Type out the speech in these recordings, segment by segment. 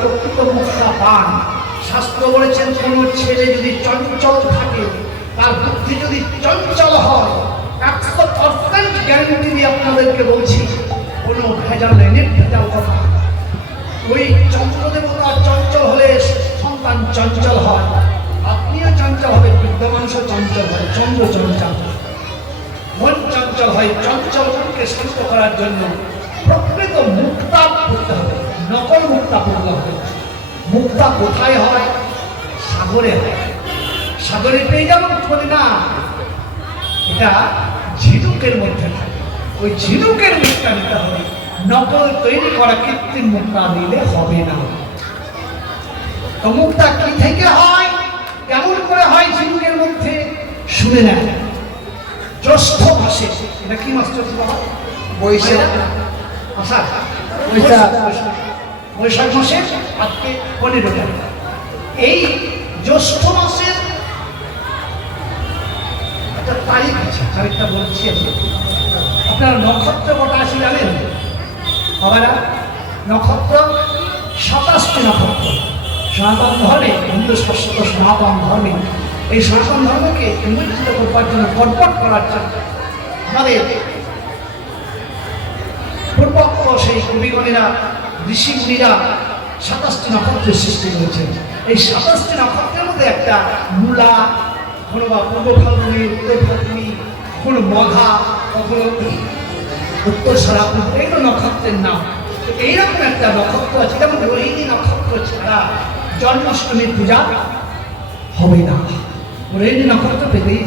প্রকৃত মুক্তা পান। শাস্ত্র বলেছেন কোন ছেলে যদি চঞ্চল থাকে, তার বুদ্ধি যদি চঞ্চল হয়, 100% গ্যারান্টি দিয়ে আপনাদেরকে বলছি, কোনো ভেজাল নেই, নির্ভেজাল কথা। ওই চন্দ্রদেবতা চঞ্চল হলে সন্তান চঞ্চল হয়, আপনিও চঞ্চল হবে, বৃদ্ধ মানুষ চঞ্চল হয়, চন্দ্র চঞ্চল, মন চঞ্চল হয়। চঞ্চল মনকে শান্ত করার জন্য প্রকৃত মুক্তা করতে হবে, নকল মুক্তা করতে হবে। মুক্তা কোথায় হয়? সাগরে হয়। সাগরে পেয়ে যাবেন বলি না, এটা ঝিনুকের মধ্যে থাকে। ওই ঝিনুকের মুক্তা নিতে হবে, নকল তৈরি করা কৃত্রিম মুক্তা নিলে হবে না। তো মুক্তা কি থেকে হয়, কেমন করে হয় ঝিনুকের মধ্যে? শুনে নেন। জ্যৈষ্ঠ মাসে, এটা কি মাস চলছে? বৈশাখ। বৈশাখ মাসের আজকে 15 তারিখ। এই জ্যৈষ্ঠ মাসের একটা তারিখ আছে, তারিখটা বলছি। আপনারা নক্ষত্র কটা আছে জানেন? বাবারা, নক্ষত্র 27টি নক্ষত্র। সনাতন ধর্মে, হিন্দু শাস্ত্র সনাতন ধর্মে, এই সনাতন ধর্মকে উন্মোচিত করবার জন্য, গড়বড় করার জন্য আমাদের পূর্বক্ষ সেই কবিগণেরা, ঋষিমুনিরা 27টি নক্ষত্রের সৃষ্টি করেছেন। এই 27টি নক্ষত্রের মধ্যে একটা মূলা, কোনো বা পূর্ব ফাল্গুনি, উত্তর ফাল্গুনি, কোনো মঘা, কখনো উত্তরসরা, এইগুলো নক্ষত্রের নাম। এইরকম একটা নক্ষত্র আছে, যেমন রোহিণী নক্ষত্র ছাড়া জন্মাষ্টমীর পূজা হবে না। রোহিণী নক্ষত্র পেতেই,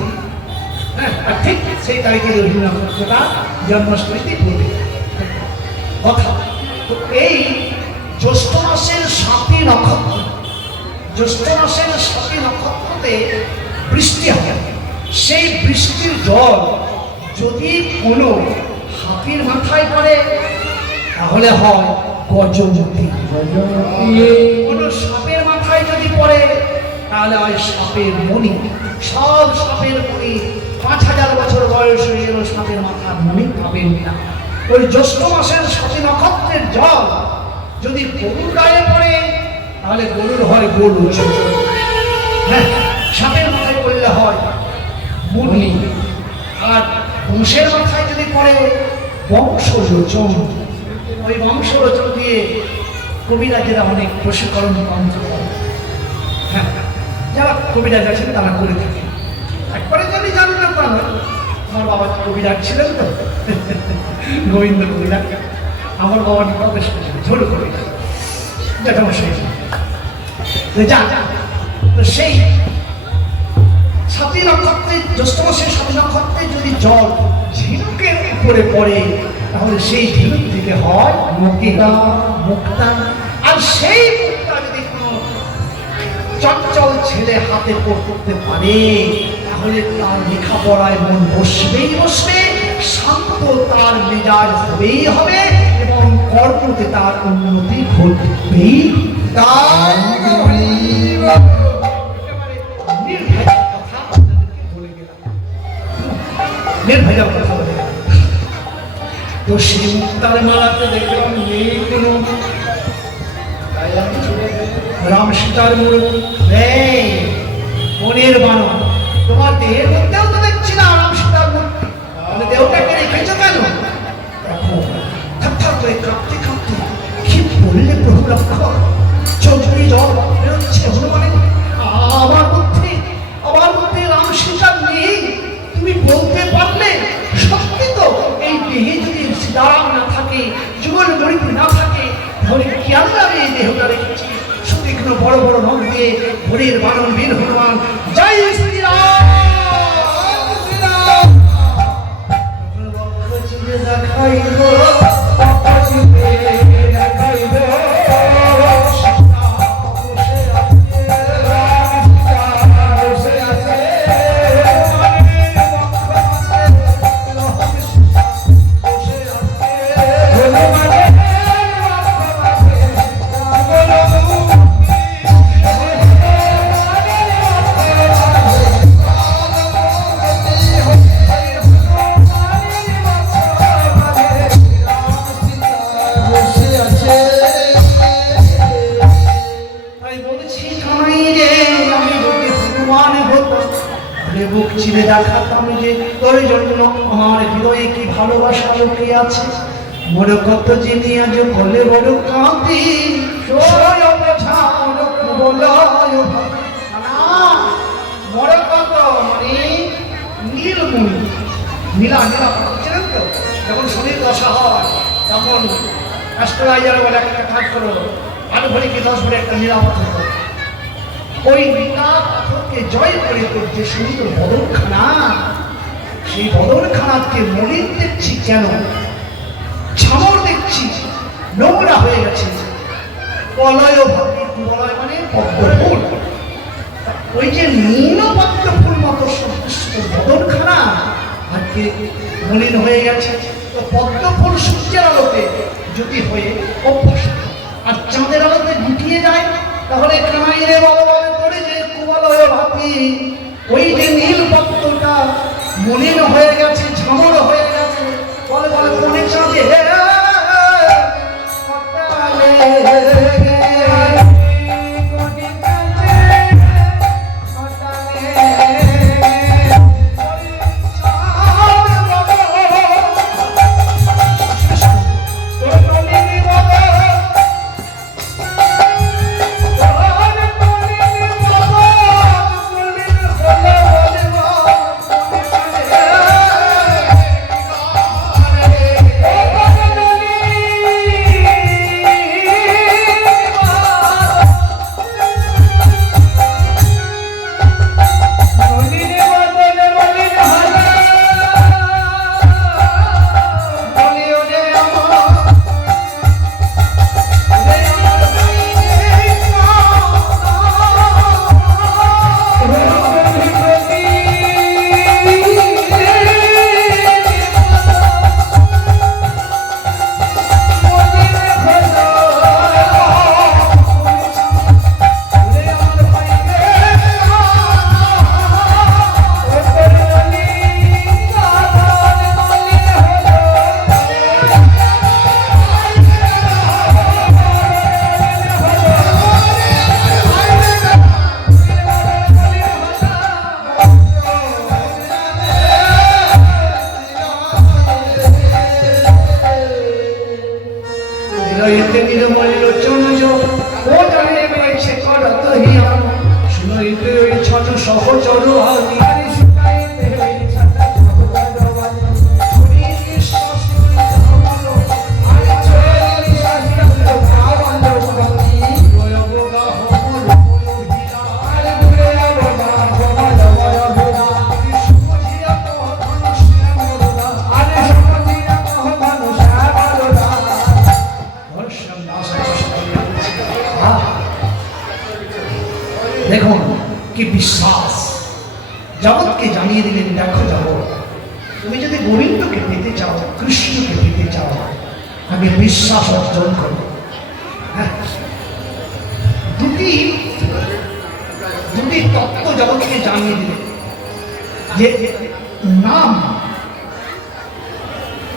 হ্যাঁ, ঠিক সেই তারিখে রোহিণী নক্ষত্রটা জন্মাষ্টমীতে পড়বে কথা। তো এই জ্যৈষ্ঠ মাসের 7টি নক্ষত্র, জ্যৈষ্ঠ মাসের 7টি নক্ষত্রতে বৃষ্টি হয়। সেই বৃষ্টির জল যদি কোনো হাতির মাথায় পড়ে তাহলে হয় গজমতি। কোনো সাপের মাথায় যদি পড়ে তাহলে হয় সাপের মণি। সব সাপের মণি, 5000 বছর বয়স হয়ে গেল, সাপের মাথার মণি পাবেন না। ওই জ্যৈষ্ঠ মাসের 7টি নক্ষত্রের জল যদি গরুর গায়ে পড়ে তাহলে গরুর হয় গরু, হ্যাঁ, সাপের মাথায় পড়লে হয় মণি। আর বংশের মাথায় যদি পড়ে বংশলোচন। ওই বংশলোচন দিয়ে কবিরাজেরা অনেক প্রশিক্ষণ তন্ত্র, হ্যাঁ, যারা কবিরাজ আছেন তারা করে থাকে। একবারে যদি জানেন না তা নয়, আমার বাবা কবিরাজ ছিলেন তো, গোবিন্দ কবিরাজ। আমার বাবা প্রবেশ করেছিল ঝোল কবিরাজ, যেটা সেই তো সেই 7টি নক্ষত্রে, জ্যৈষ্ঠ মাসের 7টি নক্ষত্রে যদি জল ঝিনুকের উপরে পড়ে তাহলে সেই ঝিনুক থেকে হয় মুক্তা, মুক্তা। আর সেই মুক্তা যদি কোনো চঞ্চল ছেলে হাতে করতে পারে তাহলে তার লেখাপড়ায় মন বসবেই বসবে, শান্ত তার মেজাজ হবেই হবে, এবং কর্মতে তার উন্নতি ঘটবেই। তার নির্ভেজাল কথা বলে। তো সেই মুক্তার মালাতে দেখলাম নেই কোনো রাম সীতার মুখ, নেই মনের বানর। তোমার দেহের মধ্যেও তো দেখছি না রাম সীতার মুখ, তাহলে দেহটাকে রেখেছো কেন? দেখো থাক করে কাঁপতে কাঁপতে কি বললে প্রভু রক্ষক, চোখ দিয়ে জল বেরোচ্ছে হনুমানের। আমার মধ্যে রাম সীতা নেই, তুমি বলতে পারলে? সত্যি তো, এই দেহে যদি সীতারাম না থাকে, যুগল গরিব না থাকে, তাহলে কেন আমি এই দেহটা রেখেছি? সুতীক্ষ্ণ বড় বড় নখ দিয়ে ভোরের বানর বীর হনুমান, জয় শ্রীরাম। বুক চিনে দেখাতাম যে তোর জন্য আমার হৃদয়ে কি ভালোবাসা লুকিয়ে আছে। মোর কত যিনি আজ বলে বড় কাঁদি মোর কত মানে নীলমণি নীলা নীলা বুঝছেন তো, যখন শরীর দশা হয় তখন অ্যাস্ট্রোলাইজার বলে একটা কাজ করো, 8 ভরি কি 10 ভরি একটা নীলা পাথর করো। ওই নীলা পাথরকে জয় করে তোর যে সুন্দর বদরখানা, সেই বদরখানাকে মলিন দেখছি কেন, ছামর দেখছি নোংরা হয়ে গেছে। বলয় ভাবি, বলয় মানে পদ্ম ফুল, ওই যে নীল পদ্ম ফুল মতো বদরখানা আজকে মলিন হয়ে গেছে। তো পদ্ম ফুল সূর্যের আলোতে যদি হয়ে অভ্যাস আর চাঁদের আলোতে গুটিয়ে যায়, তাহলে কানাইরে বলবল করে যে কুবলয় ভাবি, ওই যে নীল পদ্মটা মলিন হয়ে গেছে, ঝামর হয়ে গেছে। বলে বলে মনে চাঁদে দেখুন কি বিশ্বাস, জগৎকে জানিয়ে দিলেন দেখো জগৎ, তুমি যদি গোবিন্দকে পেতে চাও, কৃষ্ণকে পেতে চাও, আগে বিশ্বাস অর্জন করো। দুটি তত্ত্ব জগৎকে জানিয়ে দিলেন যে নাম,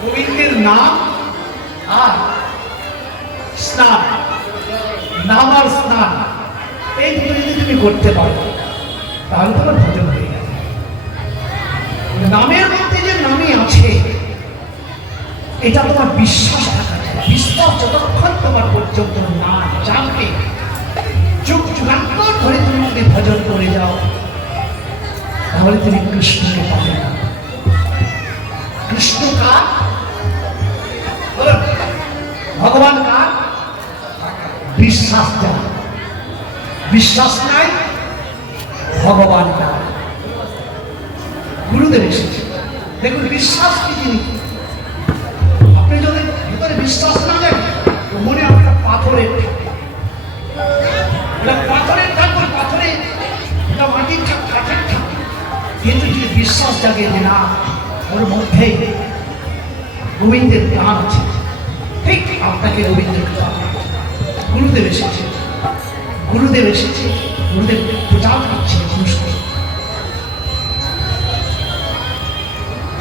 গোবিন্দের নাম আর স্নান, নাম আর স্নান, এই দুটো যদি তুমি করতে পারো তাহলে তোমার ভজন হয়ে যাবে। নামের মধ্যে যে নামই আছে এটা তোমার বিশ্বাস থাকা যায়। বিশ্বাস যতক্ষণ তোমার পর্যন্ত না জানবে, যুগ যুগান্তর ধরে তুমি যদি ভজন করে যাও তাহলে তুমি কৃষ্ণকে পাবে না। কৃষ্ণ কার? ভগবান কার? বিশ্বাস যার, বিশ্বাস নাই ভগবান নাই। গুরুদেব এসেছে, দেখুন বিশ্বাস কি জিনিস। আপনি যদি ভিতরে বিশ্বাস না যায়, মনে আপনার পাথরের থাকবে, পাথরে মাটির থাক, কাঠের থাক, কিন্তু যদি বিশ্বাস জাগে যে না ওর মধ্যে গোবিন্দের গান আছে, ঠিক আপনাকে গোবিন্দের গান। গুরুদেব এসেছে, গুরুদেব এসেছে, গুরুদেব প্রচার করছে মানুষকে,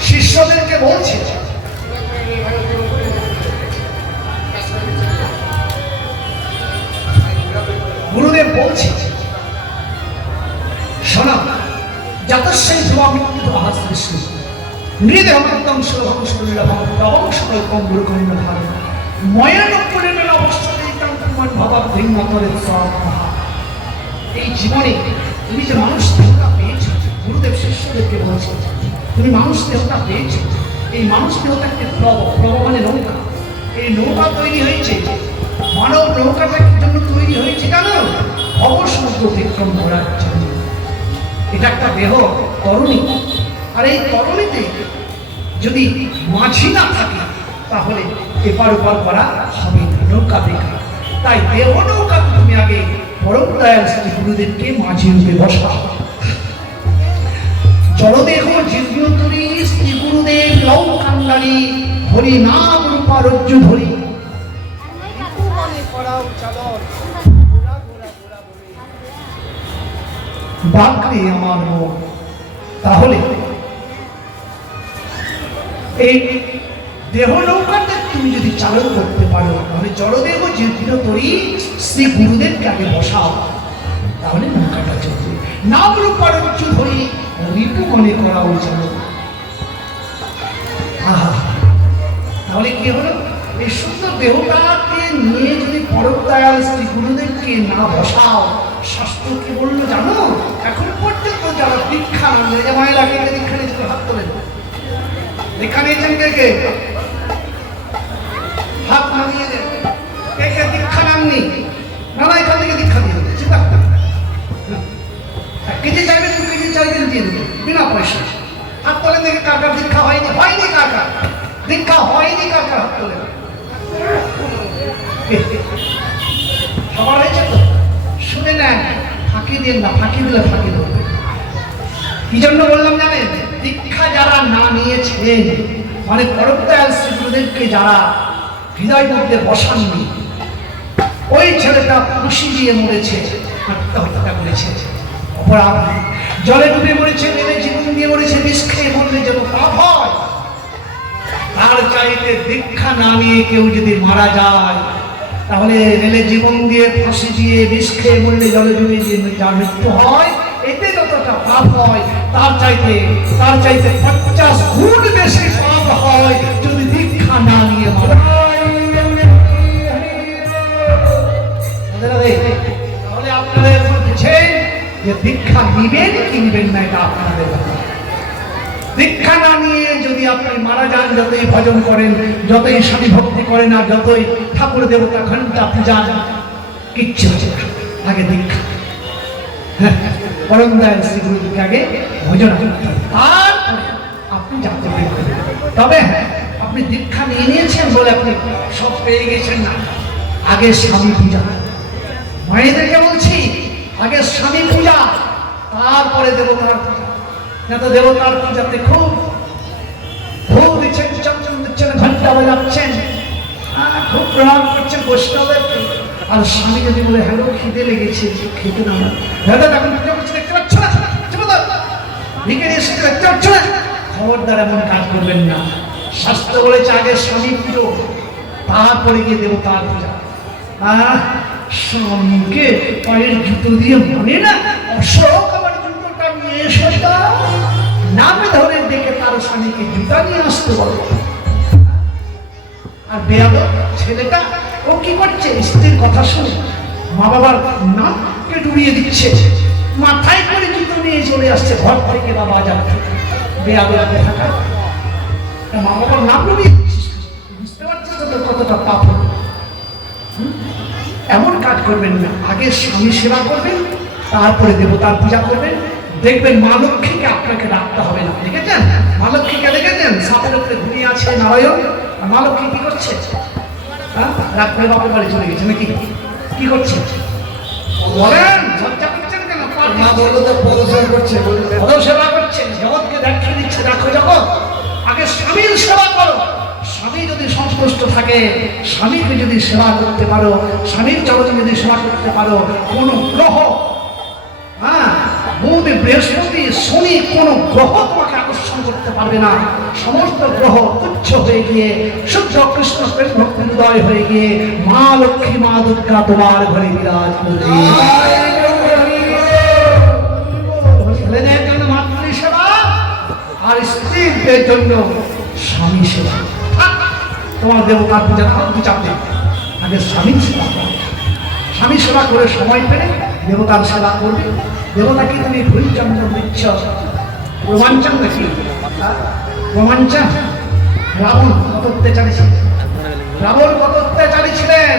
শিষ্যদেরকে বলছে গুরুদেব বলছে শোনো, যতস্যই সেবা মৃত্যু আহার সৃষ্টি নৃদেহ মৃত্যং সুলভং সুলীলভং প্রবং সুকল্পং গুরুকর্ণ ভাগ ময়েন করেন অবশ্যই তাঙ্কুমান ভাবাব ভিন্ন করে সব এই জীবনে তুমি যে মানুষ দেহটা পেয়েছ, গুরুদেব শিষ্যদেরকে বলছে তুমি মানুষ দেহটা পেয়েছ, এই মানুষ দেহটা একটি প্রব মানে নৌকা। এই নৌকা তৈরি হয়েছে, মানব নৌকাটা জন্য তৈরি হয়েছে কেন? অবসমুদ্র অতিক্রম করার জন্য। এটা একটা দেহ তরণী, আর এই তরণীতে যদি মাঝি না থাকে তাহলে এপার ওপার করা হবে না, নৌকা দেখা। তাই দেহ নৌকা তুমি আগে পরম দয়াল শ্রী গুরুদেবকে মাঝি রূপে বসা। জলদেহ জীবন্তরী শ্রী গুরুদেব লৌকান্ডারী হরি নাম রূপারজ্য ধরি ডাকলে আমার মন। তাহলে এই দেহ নৌকাটা তুমি যদি চালন করতে পারো তাহলে জলদেহ জীবন্তরী শ্রী গুরুদেবকে আগে বসাও, তাহলে নৌকাটা চলবে। নাম রূপারজ্য ধরি রিপু মনে করা উচিত। তাহলে কি হলো? এই সুন্দর দেহটাকে নিয়ে যদি পরম দয়াল শ্রী গুরুদেবকে না বসাও, শাস্ত্র কি বললো জানো? এখন পর্যন্ত যারা দীক্ষা নামলে, যে মহিলাকে দীক্ষা নিয়েছিল হাত তোলেন, দীক্ষা নিয়েছেন কে কে? হাত নামিয়ে দেন। কে কে দীক্ষা নামনি? নানা এখান থেকে দীক্ষা দিয়ে দেবে, চিন্তা কেজি চাইবেন, 2 কেজি চাইবেন দিয়ে দেবে বিনা পয়সা। হাত তোলেন দেখে কার কার দীক্ষা হয়নি? হয়নি কার কার দীক্ষা হয়নি? কার কার হাত তোলেন? সবার হয়েছে তো? শুনে নেন, ফাঁকি দিন না, ফাঁকি দিলে ফাঁকি ধরবে। কি জন্য বললাম জানেন? দীক্ষা যারা না নিয়েছেন, মানে পরম দয়াল শ্রী গুরুদেবকে যারা হৃদয় মধ্যে বসাননি, ওই ছেলেটা ফাঁসি দিয়ে মরেছে, আত্মহত্যা করেছে, অপরাধ জলে ডুবে মরেছে, নেমে জীবন দিয়ে মরেছে, বিষ খেয়ে মরলে যেন পাপ হয়। তার চাইতে দীক্ষা না নিয়ে কেউ যদি মারা যায়, তাহলে রেলে জীবন দিয়ে, ফাঁসি দিয়ে, বিষ খেয়ে মরলে জলে ডুবে যে যার মৃত্যু হয়, এতে যতটা পাপ হয় তার চাইতে 50 গুণ বেশি পাপ হয় যদি দীক্ষা না নিয়ে মারা হয়। তাহলে আপনারা এখন বুঝছেন যে দীক্ষা নিবেন কি নিবেন না, এটা আপনাদের ব্যাপার। দীক্ষা না নিয়ে যদি আপনি মারা যান, যতই ভজন করেন, যতই স্বামী ভক্তি করেন, আর যতই ঠাকুর দেবতা ঘন্টা পূজা, কিচ্ছু হচ্ছে না। আগে দীক্ষা, পরম দয়াল শ্রী গুরুকে আগে ভজন করতে হবে, তারপরে আপনি যাতে করবেন। তবে আপনি দীক্ষা নিয়ে নিয়েছেন বলে আপনি সব পেয়ে গেছেন না। আগে স্বামী পূজা, মায়েদেরকে বলছি, আগে স্বামী পূজা, তারপরে দেবতার পূজা। তো দেবতার পূজাতে খুব দিচ্ছেন, চঞ্চল দিচ্ছেন, ঘন্টা বাজাচ্ছেন, খুব প্রণাম করছেন বৈষ্ণবদেরকে। আর স্বামী যদি বলে হ্যালো খিদে লেগেছে, খেতে না, এখন পূজা করছে, দেখতে পাচ্ছ না, ভিখারি এসে দেখতে পাচ্ছ না, খবরদার এমন কাজ করবেন না। শাস্ত্র বলেছে আগে স্বামী পুজো, তারপরে গিয়ে দেবতার পূজা। স্বামীকে পায়ের জুতো দিয়ে মানে না, অশোক আমার জুতোটা নিয়ে এসো, নামে ধরে ডেকে তার স্বামীকে জুতা নিয়ে আসতে বলো। আর বেয়াদব ছেলেটা ও কি করছে? স্ত্রীর কথা শুনে মা বাবার নাককে ডুবিয়ে দিচ্ছে, মাথায় করে জুতো নিয়ে চলে আসছে ঘর থেকে বা বাজার থেকে। বেয়াদব থাকা, মা বাবার নাম ডুবিয়ে দিচ্ছিস, বুঝতে পারছিস তো কতটা পাপ হবে? এমন কাজ করবেন না। আগে স্বামী সেবা করবেন, তারপরে দেবতার পূজা করবেন। দেখবেন মা লক্ষ্মীকে আপনাকে রাখতে হবে না। দেখেছেন মা লক্ষ্মীকে? দেখেছেন সাপের উপরে ঘুমিয়ে আছে নারায়ণ, মা লক্ষ্মী কি করছে? রাত্রে বাপের বাড়ি চলে গেছে নাকি? কি করছে বলেন? লজ্জা করছেন কেন? মা বললো তো পদসেবা করছে, পদসেবা করছে, জগৎকে দেখিয়ে দিচ্ছে দেখো জগৎ। আগে স্বামীর সেবা করো। স্বামী যদি সন্তুষ্ট থাকে, স্বামীকে যদি সেবা করতে পারো, স্বামীর চরণে যদি সেবা করতে পারো, কোন গ্রহ, বুধ, বৃহস্পতি, শনি, কোন গ্রহ তোমাকে আকর্ষণ করতে পারবে না। সমস্ত গ্রহ তুচ্ছ হয়ে গিয়ে শুদ্ধ কৃষ্ণ প্রেম ভক্তি হৃদয় হয়ে গিয়ে মা লক্ষ্মী, মা দুর্গা তোমার ঘরে বিরাজ করবে। ছেলেদের জন্য মাতৃ সেবা, যুগের জন্য স্বামী সেবা। তোমার দেবতার পূজা না চাপে আগে স্বামী সেবা করো। স্বামী সেবা করে সময় পেলে দেবতার সেবা করবে। দেবতাকে তুমি ভুলচন্দ্র দিচ্ছ, রোমাঞ্চন নাকি রোমাঞ্চন। রাবণ কত অত্যাচারী ছিলেন, রাবণ কত অত্যাচারী ছিলেন।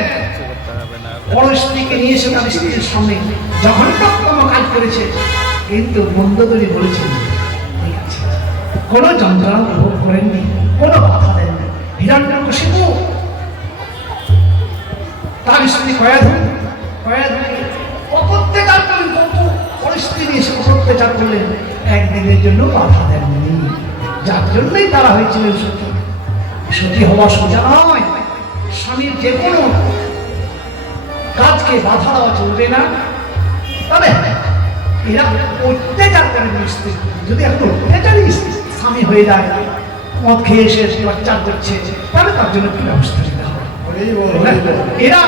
বড় স্ত্রীকে নিয়ে এসে তার স্ত্রীর সামনে জঘন্যতম কাজ করেছে, কিন্তু মন্দোদরী বলেছেন ঠিক আছে, কোনো যন্ত্রণা উপভোগ করেননি, কোনো বাধা দেননি। হিরণ্যকশিপু তার স্ত্রী কয়াধূ অত্যাচার করলেন, কত পরিস্থিতি নিয়ে এসে অত্যাচার করলেন, একদিনের জন্য বাধা দেননি, যার জন্যই তারা হয়েছিলেন সতী। সতী হওয়া সোজা নয়। স্বামীর যে কোনো কাজকে বাধা দেওয়া চলবে না। তবে এরা অত্যাচার করেন স্ত্রী, যদি এখন অত্যাচারী স্বামী হয়ে যায়, মদ খেয়ে এসে অত্যাচার করছে, তাহলে তার জন্য কি ব্যবস্থা নিতে হবে। এরা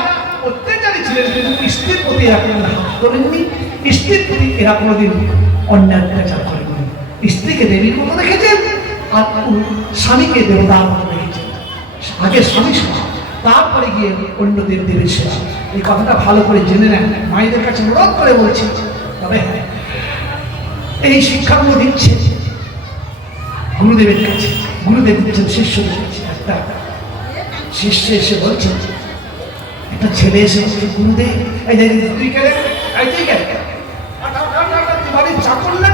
অত্যাচারী ছিলেন, কিন্তু স্ত্রীর প্রতি এরা কোনো হাত করেননি, স্ত্রীর প্রতি এরা কোনোদিন অন্যায় অত্যাচার করেননি। স্ত্রীকে দেবীর মতো দেখেছেন আর স্বামীকে দেবতার মতো দেখেছেন। আগে স্বামী সেবা, তারপরে গিয়ে অন্য দেবের সেবা। এই কথাটা ভালো করে জেনে নেন, মায়েদের কাছে অনুরোধ করে বলছি। তবে এই শিক্ষাগুলো দিচ্ছে গুরুদেবের কাছে, গুরুদেব দিচ্ছেন শিষ্যদের কাছে। একটা শিষ্য এসে বলছেন, একটা ছেলে এসে বলছে, গুরুদেব তুই গেলে বাড়ির চাকর না,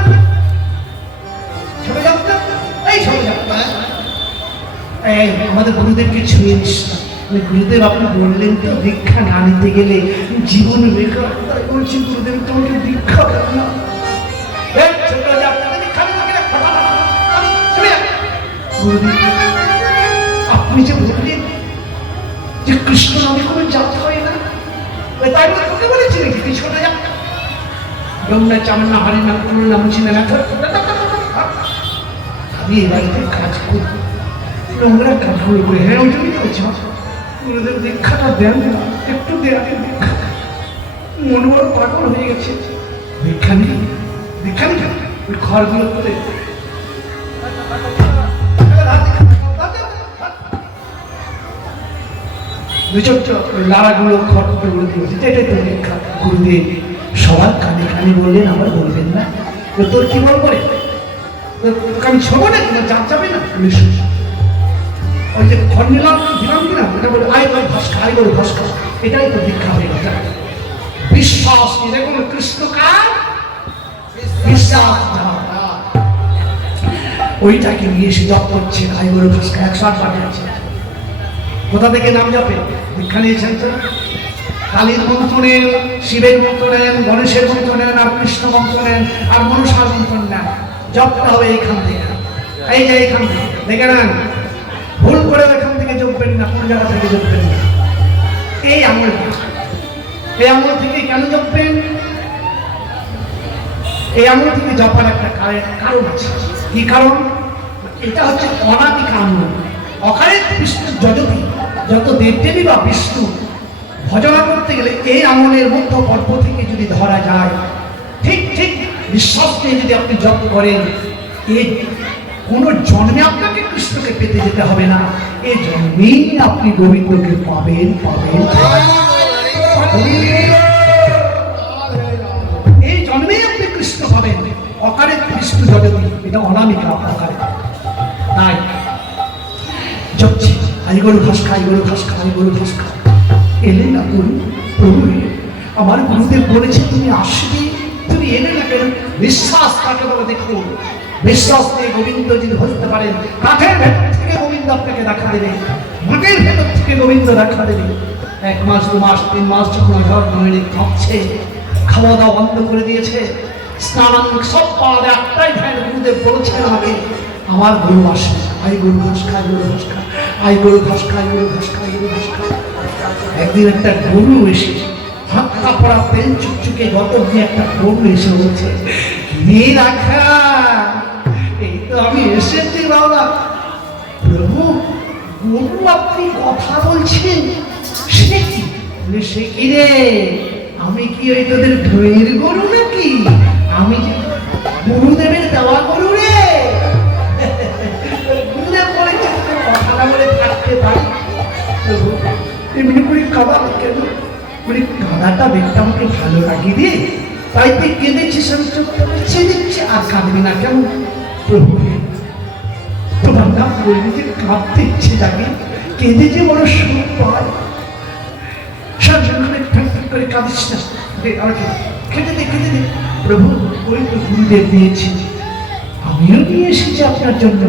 সবাই যাবো এই সবাই যাবো, আমাদের গুরুদেবকে ছুঁয়ে নিস না। গুরুদেব আপনি বললেন তো দীক্ষা না নিতে গেলে জীবন বেকার, তাই বলছি গুরুদেব তোমাকে দীক্ষা দেন না। আপনি যে বললেন যে কৃষ্ণ নামে কোনো জাত হয় না, তাই বলে তোকে বলেছি নাকি তুই ছোট যা গঙ্গা চামন না হারি না কোনো নাম ছিল না। আমি এই বাড়িতে কাজ করি, নোংরা কাজগুলো করে, হ্যাঁ ওই জন্যই বলছি গুরুদেব দীক্ষাটা দেন না, একটু দেন দীক্ষা। মন বড় পাগল হয়ে গেছে, দীক্ষা নেই, দীক্ষা নেই, ওই ঘরগুলো করে লাড়াগুলো খড়গুলো দিয়েছে, এটাই তো দীক্ষা। গুরুদেব সবার কানে কানে বললেন, আবার বলবেন না, তোর কি বলবো রে, তোকে আমি ছোবো না, তোমার জাত যাবে না। ওই যে ঘর নিলাম দিলাম কিনা, ওটা বলে আয় বলে ভাস্কা, আয় বলে ভাস্কা, এটাই তো দীক্ষা হয়ে গেছে। বিশ্বাস দেখুন কৃষ্ণ কার বিশ্বাস, ওইটাকে নিয়ে এসে জপ করছে, আয় বলে ভাস্কা 108 বার আছে। কোথা থেকে নাম জপে? দীক্ষা নিয়েছেন তো। কালীর মন্ত্র নেন, শিবের মন্ত্র নেন, গণেশের মন্ত্র নেন, আর কৃষ্ণ মন্ত্র নেন, আর মনসার মন্ত্র নেন। জপটা হবে এইখান থেকে, এই যে এইখান থেকে দেখে নেন, ভুল করে এখান থেকে জপবেন না, কোন জায়গা থেকে জপবেন না। এই আঙুল, এই আঙুল থেকে কেন জপবেন? এই আঙুল থেকে জপার একটা কারণ আছে। কি কারণ? এটা হচ্ছে অনামিক আঙুল। অকারে বিষ্ণু যজতি, যত দেবদেবী বা বিষ্ণু ভজনা করতে গেলে এই আঙুলের মধ্য পর্ব থেকে যদি ধরা যায়, ঠিক ঠিক বিশ্বাস নিয়ে যদি আপনি জপ করেন, এই কোনো জন্মে আপনাকে কৃষ্ণকে পেতে যেতে হবে না, এই জন্মেই আপনি গোবিন্দকে পাবেন পাবেন এই জন্মেই আপনি কৃষ্ণ পাবেন। অকারে কৃষ্ণ জগতি, এটা অনামিকা অকারে। তাই জপছি আই গরু ভাস্কা, আই গরু ভাস্কা, আই গরু ভাস্কা। এলে না গুরু, প্রভু আমার গুরুদেব বলেছে তুমি আসবে, তুমি এলে না কেন? বিশ্বাস কাকে বলে দেখুন। বিশ্বাস নিয়ে গোবিন্দ যদি বুঝতে পারেন, কাঠের ভেতর থেকে গোবিন্দ আপনাকে দেখা দেবে, মাটির ভেতর থেকে গোবিন্দ দেখা দেবে। 1 মাস 2 মাস 3 মাস যখন ঘর নইলে খাচ্ছে, খাওয়া দাওয়া বন্ধ করে দিয়েছে, স্নান সব পাওয়া যায়, একটাই ধ্যান গুরুদেব বলেছেন আমাকে, আমার গরু আসে, আই গরু ভাস্কা, আই গরু ভাস্কা, আই গরু ভাস্কা, আই গরু ভাস্কা, আই গরু ভাস্কা। একদিন একটা গরু এসে হাতটা পড়া তেল চুকচুকে গত দিয়ে একটা গরু এসে বলছে, নিয়ে রাখা এই তো আমি এসেছি বাবা। প্রভু গরু আপনি কথা বলছেন, সে কি? সে কি রে, আমি কি ওই তোদের ঢইয়ের গরু নাকি? আমি যে গুরুদেবের দেওয়া গরু রে। কাঁদতে পারি? প্রভু এমনি করে কাঁদাবে কেন? মানে কাঁদাটা দেখতে আমাকে ভালো লাগিয়ে দিয়ে তাই তুই কেঁদেছিস, আমি চোখটা মুছিয়ে দিচ্ছি আর কাঁদবি না কেন? প্রভু তোমার নাম বলবি যে কাঁদতে ইচ্ছে জাগে, কেঁদে যে বড় সুখ পায়। সারাক্ষণ ঠাক করে কাঁদিস না, আমাকে খেতে দে খেতে দে। প্রভু ওই তো গুরুদেব দিয়েছি, আমিও নিয়ে এসেছি আপনার জন্য।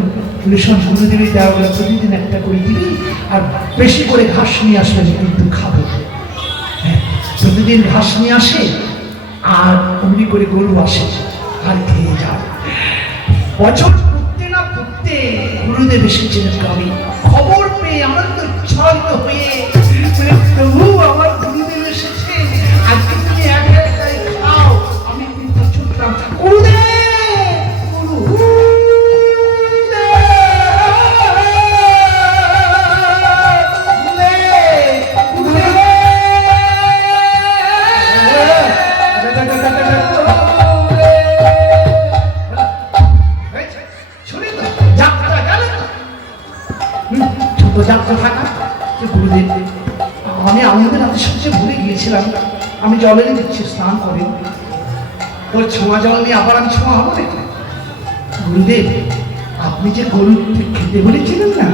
গুরুদেবের দেওয়াগুলো প্রতিদিন একটা করে দিবি আর বেশি করে ঘাস নিয়ে আসবেন, কিন্তু খাবো। হ্যাঁ, প্রতিদিন ঘাস নিয়ে আসে আর অমনি করে গরু আসে আর খেয়ে যায়। বছর ঘুরতে না ঘুরতে গুরুদেব এসেছিলেন গ্রামে। খবর পেয়ে আনন্দ উচ্ছ্বাসিত হয়ে প্রভু আমার গুরুদেব এসেছে, আজকে তুমি একা একাই খাও, আমি কিন্তু ছুটলাম। গুরুদেব আমি আমাদের রাতে সবচেয়ে ভুলে গিয়েছিলাম, আমি জলেরই দিচ্ছি স্নান করে, ওর ছোঁয়া জল নিয়ে আবার আমি ছোঁয়া হবো নাকি? গুরুদেব আপনি যে গরু খেতে বলেছিলেন না,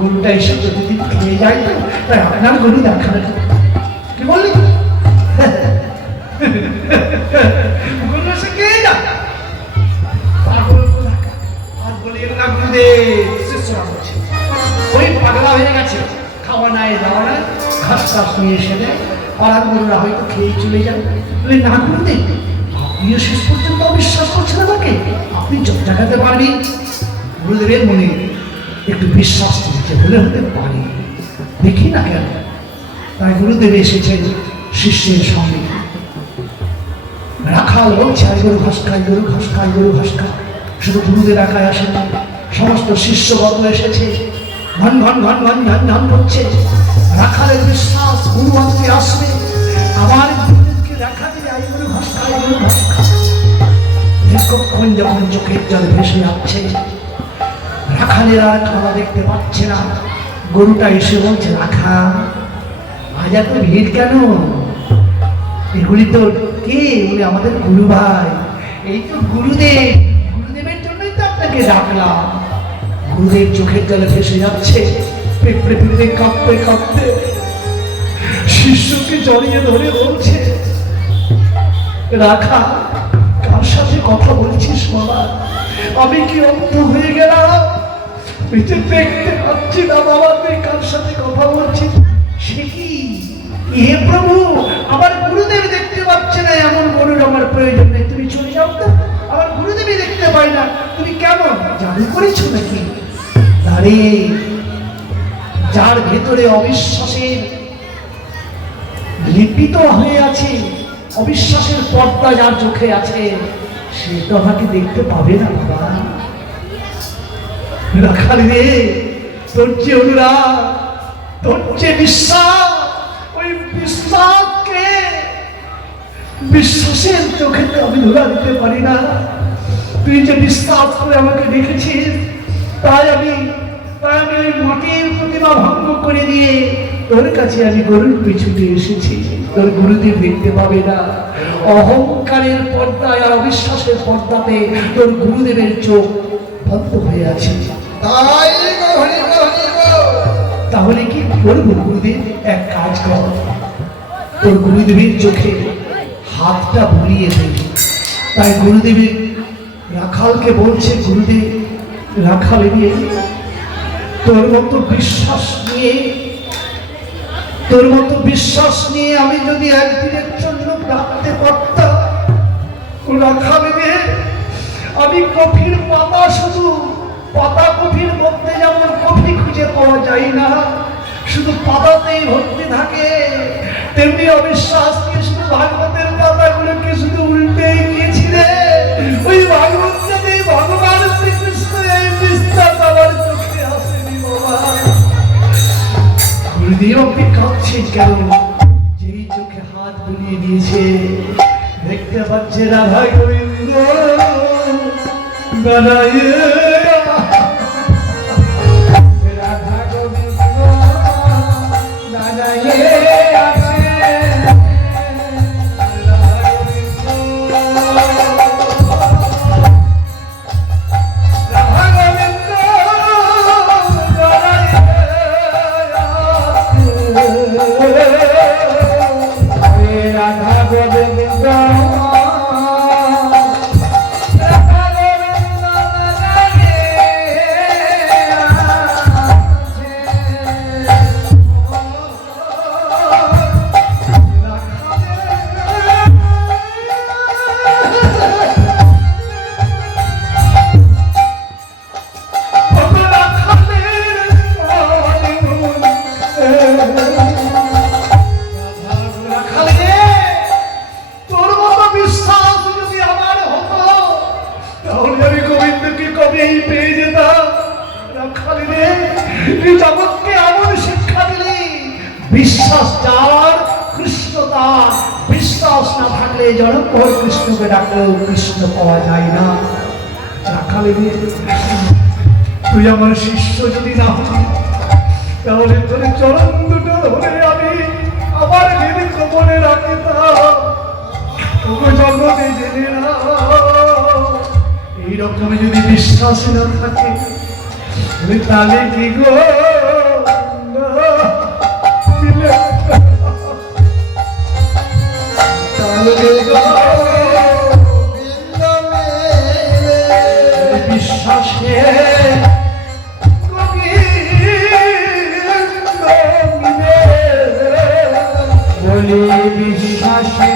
গরুটা এসে প্রতিদিন খেয়ে যায় তো, তাই আপনার গরু দেখা কি বললি? গরু এসে খেয়ে যা আর বলি না গুরুদেব শিষ্যরা বলছে ওই পাগলা হয়ে গেছে, খাওয়া নাই দাওয়া নাই, ঘাস টাস নিয়ে এসে দেয়, পাড়ার গরুরা হয়তো খেয়ে চলে যাবে। বলে না গুরুদেব আপনিও শেষ পর্যন্ত অবিশ্বাস করছেন আমাকে, আপনি চোখ দেখাতে পারবেন? গুরুদেবের মনে একটু বিশ্বাস দিচ্ছে, বলে হতে পারে, দেখি না কেন। তাই গুরুদেব এসেছেন শিষ্যের সঙ্গে। রাখাল বলছে আই গরু ঘাস খাই, গরু ঘাস খাই, গরু ঘাস খাই। শুধু গুরুদেব একাই আসে না, সমস্ত শিষ্যবর্গ এসেছে, ঘন ঘন ঘন ঘন ঘন ঘন করছে। রাখালের বিশ্বাস গুরু আজকে আসবে, আমার গুরুদেবকে দেখা দিলে আই গরু ঘাস খাই, গরু ঘাস খাই। দীর্ঘক্ষণ যখন চোখের জল ভেসে যাচ্ছে, রাখালের আর খাওয়া দেখতে পাচ্ছে না। গরুটা এসে বলছে রাখা আজ এত ভিড় কেন? এগুলি তো কে? বলে আমাদের গুরু ভাই, এই তো গুরুদেব, গুরুদেবের জন্যই তো আপনাকে ডাকলাম। গুরুদেব চোখের জলে ভেসে যাচ্ছে, পেঁপড়ে পেঁপড়ে কাঁপতে কাঁপতে শিষ্যকে জড়িয়ে ধরে বলছে রাখা কার সাথে কথা বলছিস বাবা? আমি কি অন্ধ হয়ে গেলাম? দেখতে পাচ্ছি না বাবা, তুই কার সাথে কথা বলছিস? সে কি হে প্রভু, আমার গুরুদেব দেখতে পাচ্ছে না, এমন গরুর আমার প্রয়োজন নেই, তুমি চলে যাও তো, আমার গুরুদেবই দেখতে পাই না। তুমি কেমন জাদু করেছো নাকি? আরে যার ভেতরে অবিশ্বাসের লিপিত হয়ে আছে, অবিশ্বাসের পর্দা যার চোখে আছে, সে তো আমাকে দেখতে পাবে না বাবা। রাখাল রে, তোর যে অনুরাগ, তোর যে বিশ্বাস, ওই বিশ্বাসকে বিশ্বাসের চোখে তো আমি ধরা দিতে পারি না। তুই যে বিশ্বাস করে আমাকে দেখেছিস, তাই আমি ওই মাটির প্রতিমা ভঙ্গ করে দিয়ে তোর কাছে আমি গরুর পিছুতে এসেছি। তোর গুরুদেব দেখতে পাবে না। অহংকারের পর্দায় আর অবিশ্বাসের পর্দাতে তোর গুরুদেবের চোখ বন্ধ হয়ে আছে। তাহলে কি করবো গুরুদেব? এক কাজ কর, তোর গুরুদেবের চোখে হাতটা বুলিয়ে দে। তাই গুরুদেবের রাখালকে বলছে, গুরুদেব রাখাল নিয়ে তোর মতো বিশ্বাস নিয়ে আমি যদি একদিনের জন্য রাখতে পারতাম, রাখাল নিয়ে আমি কফির পাতা, শুধু পাতা কফির মধ্যে যেমন কফি খুঁজে পাওয়া যায় না, শুধু পাতাতেই ভর্তি থাকে, তেমনি অবিশ্বাস কি শুধু ভাগবতের পাতাগুলোকে শুধু উল্টে গিয়েছি রে। ওই ভাগবত যদি ভগবান শ্রীকৃষ্ণ এই বিস্তার আমার চোখে আসেনি বাবা। গুরুদেব আপনি কাঁদছেন কেন? যেই চোখে হাত বুলিয়ে দিয়েছে, দেখতে পাচ্ছে রাধা গোবিন্দ দাঁড়াইয়ে, রাধা গোবিন্দ বিশ্বাস যার কৃষ্ণ তার, বিশ্বাস না থাকলে জনপর কৃষ্ণকে ডাকলেও কৃষ্ণ পাওয়া যায় না। রাখালে তুই আমার শিষ্য যদি না হতি তাহলে তোর চরণ দুটো ধরে আমি আমার গেলে কবরে রাখতাম। জগতে জেনে না এইরকম যদি বিশ্বাস না থাকে তাহলে কি গো বিশ্বাসে বলি বিশ্বাসে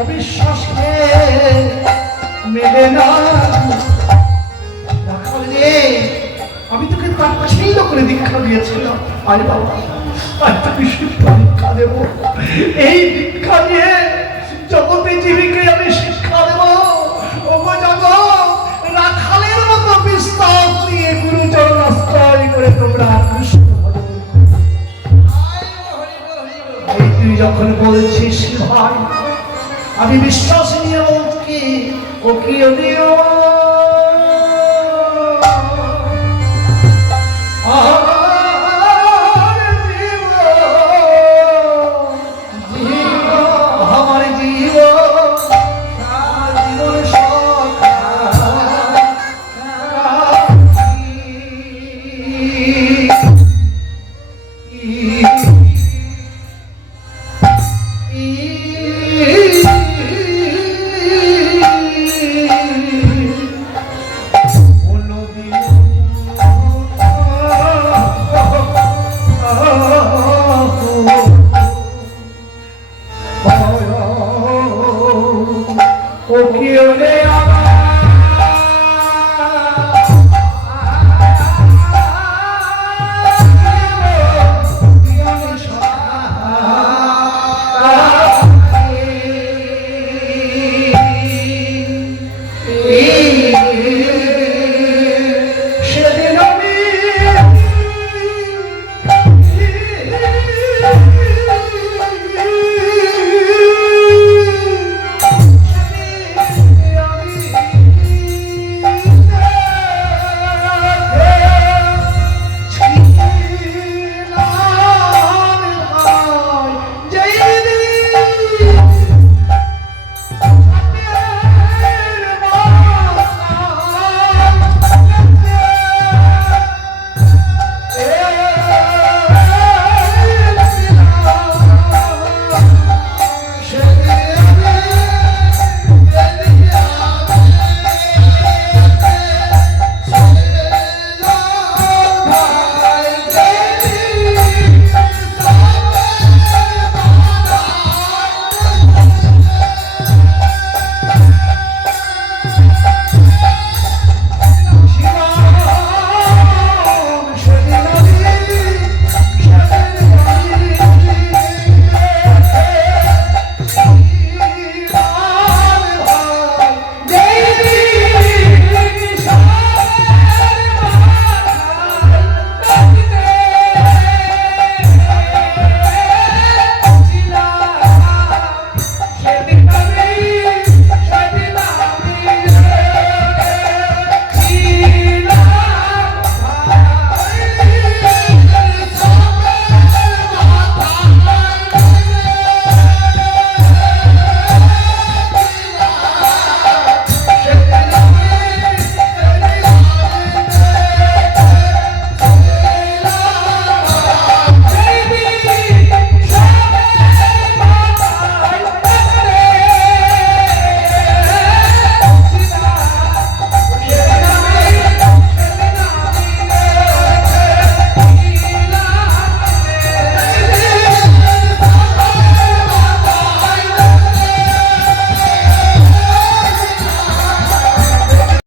অবিশ্বাসে মেলে না। আমি তোকে তার ছিল করে দীক্ষা দিয়েছিলাম, আরে বাবা আজ তোকে শিক্ষা দেবো। এই দীক্ষা দিয়ে জগতে জীবিকে আমি শিক্ষা দেবো। ওগো জগৎ, রাখালের মতো বিশ্বাস নিয়ে গুরুচরণ আশ্রয় করে তোমরা কৃষ্ণ ভজন করো। এই তুই যখন বলছিস ভাই, আমি বিশ্বাস নিয়ে বলছি ও কি